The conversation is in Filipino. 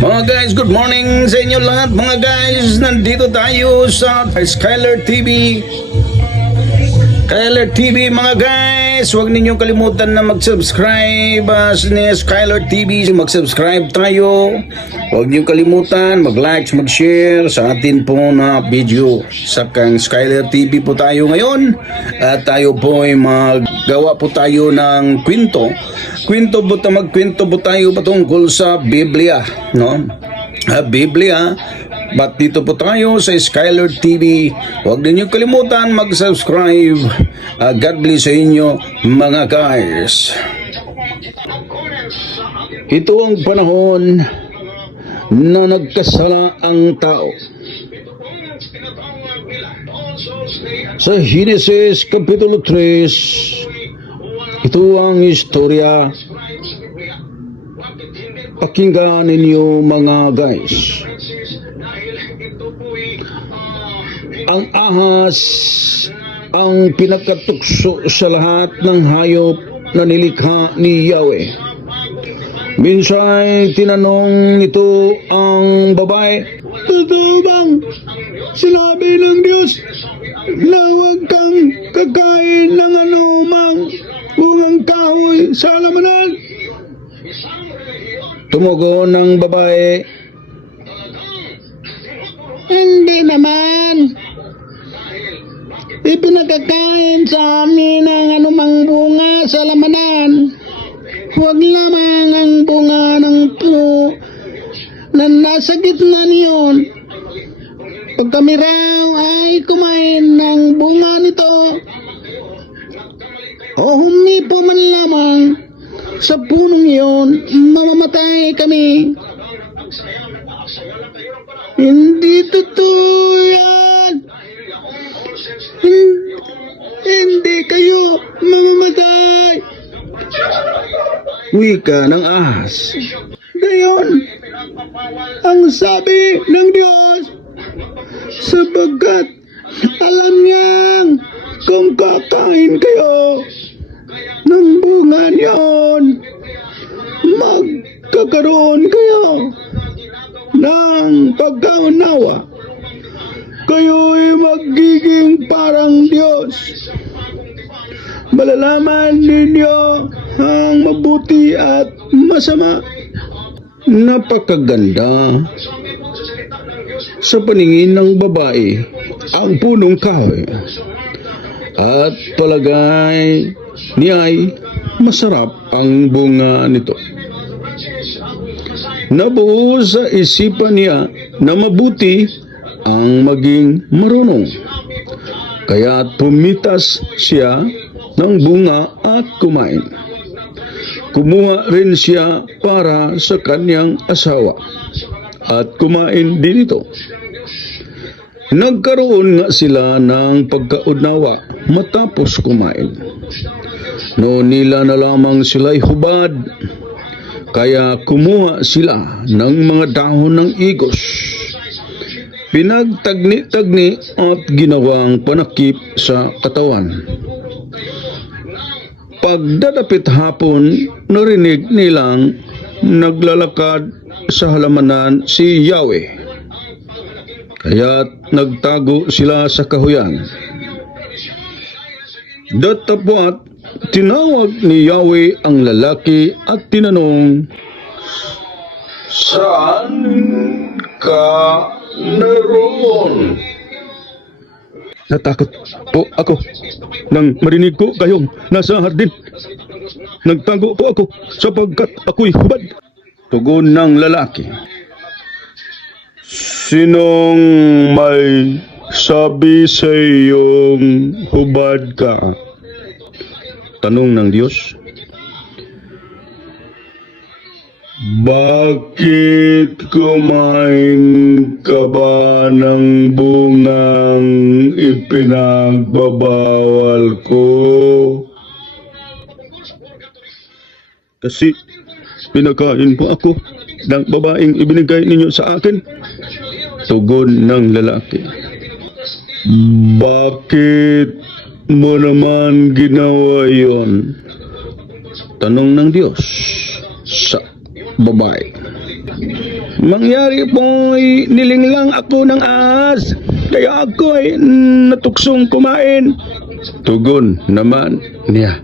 Mga guys, good morning sa inyo lahat. Mga guys, nandito tayo sa Skyler TV. Skyler TV mga guys, huwag ninyong kalimutan na mag-subscribe sa Skyler TV. Mag-subscribe tayo. Huwag ninyong kalimutan mag-like, mag-share sa atin po na video. Sa Skyler TV po tayo ngayon. At tayo po ay maggawa po tayo ng kwento. Magkwento po tayo patungkol sa Biblia, no? Biblia. But dito po tayo sa Skyler TV. Huwag din niyo kalimutan mag-subscribe. God bless sa inyo mga guys. Ito ang panahon na nagkasala ang tao. Sa Genesis Kapitulo 3, ito ang istorya. Pakinggan ninyo mga guys. Ang ahas ang pinakatukso sa lahat ng hayop na nilikha ni Yahweh. Minsan tinanong nito ang babae, "Totoo bang sinabi ng Diyos na huwag kang kakain ng anumang bungang kahoy sa halamanan?" Tumugon ng babae, "Hindi naman. Ipinagkakain sa amin ang anumang bunga sa halamanan. Huwag lamang ang bunga ng puno na nasa gitna niyon. Pag kami raw ay kumain ng bunga nito, o humipo man lamang sa punong iyon, mamamatay kami." Hindi totoo yan. Hindi kayo mamamatay, wika ng ahas. Gayon ang sabi ng Diyos, sapagkat alam niyang kung kakain kayo ng bunga niyon, magkakaroon kayo ng pagkaunawa. Kayo'y magiging parang Diyos. Malalaman ninyo ang mabuti at masama. Napakaganda sa paningin ng babae ang punong kahoy, at palagay niya'y masarap ang bunga nito. Nabuo sa isipan niya na mabuti ang maging marunong. Kaya tumitas siya ng bunga at kumain. Kumuha rin siya para sa kanyang asawa at kumain din ito. Nagkaroon nga sila ng pagkaunawa matapos kumain. Noon nila na lamang sila'y hubad, kaya kumuha sila ng mga dahon ng igos, pinagtagni-tagni at ginawang panakip sa katawan. Pagdadapit hapon, narinig nilang naglalakad sa halamanan si Yahweh. Kaya't nagtago sila sa kahuyan. Datapwat, tinawag ni Yahweh ang lalaki at tinanong, "Saan ka naroon?" "Natakot po ako nang marinig ko kayong nasa hardin. Nagtago po ako sapagkat ako'y hubad," tugon ng lalaki. "Sinong may sabi sa iyong hubad ka?" tanong ng Diyos. "Bakit kumain ka ba ng bungang ipinagbabawal ko?" "Kasi pinakain po ako ng babaeng ibinigay ninyo sa akin," tugon ng lalaki. "Bakit mo naman ginawa yon?" tanong ng Diyos sa babae. Mangyari po ay nilinglang ako ng ahas. Kaya ako ay natuksong kumain. Tugon naman niya.